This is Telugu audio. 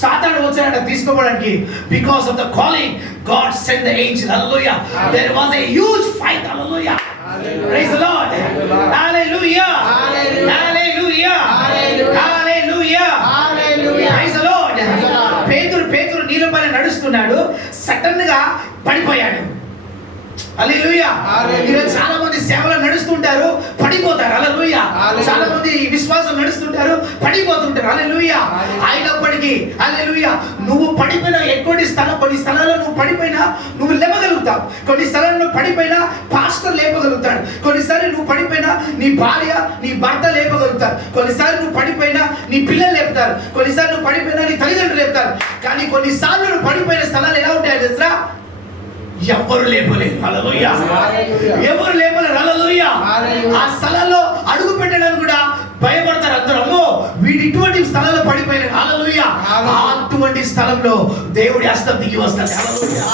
సాతాను వచ్చాడంట తీసుకోవడానికి. Because of the calling God send the angel. Hallelujah. There was a huge fight. Hallelujah. Praise the Lord. Hallelujah. Hallelujah. Hallelujah. Praise the Lord. పేతురు నీళ్ళ పైన నడుస్తున్నాడు, సడన్ గా పడిపోయాడు. హల్లెలూయా. ఈరోజు చాలా మంది సేవలో నడుస్తుంటారు, పడిపోతారు. హల్లెలూయా. చాలా మంది విశ్వాసం నడుస్తుంటారు, పడిపోతుంటారు. హల్లెలూయా. అయినప్పటికీ హల్లెలూయా, నువ్వు పడిపోయినా కొన్ని స్థలాల్లో నువ్వు పడిపోయినా నువ్వు లేవగలుగుతావు. కొన్ని స్థలాల్లో నువ్వు పడిపోయినా పాస్టర్ లేపగలుగుతాడు. కొన్నిసార్లు నువ్వు పడిపోయినా నీ భార్య నీ భర్త లేపగలుగుతారు. కొన్నిసార్లు నువ్వు పడిపోయినా నీ పిల్లలు లేపుతారు. కొన్నిసార్లు నువ్వు పడిపోయినా నీ తల్లిదండ్రులు లేపుతారు. కానీ కొన్నిసార్లు నువ్వు పడిపోయిన స్థలాలు ఎలా ఉంటాయో తెలుసా? ఎవరు లేపలేరు. హల్లెలూయా. ఎవరు లేపలేరు. హల్లెలూయా. ఆ స్థలాల్లో అడుగు పెట్టడానికి కూడా భయపడతారు అందరూ. అమ్మో వీడు ఇటువంటి స్థలంలో పడిపోయినారు. హల్లెలూయా. అటువంటి స్థలంలో దేవుడి హస్తం దిగి వస్తాడు. హల్లెలూయా.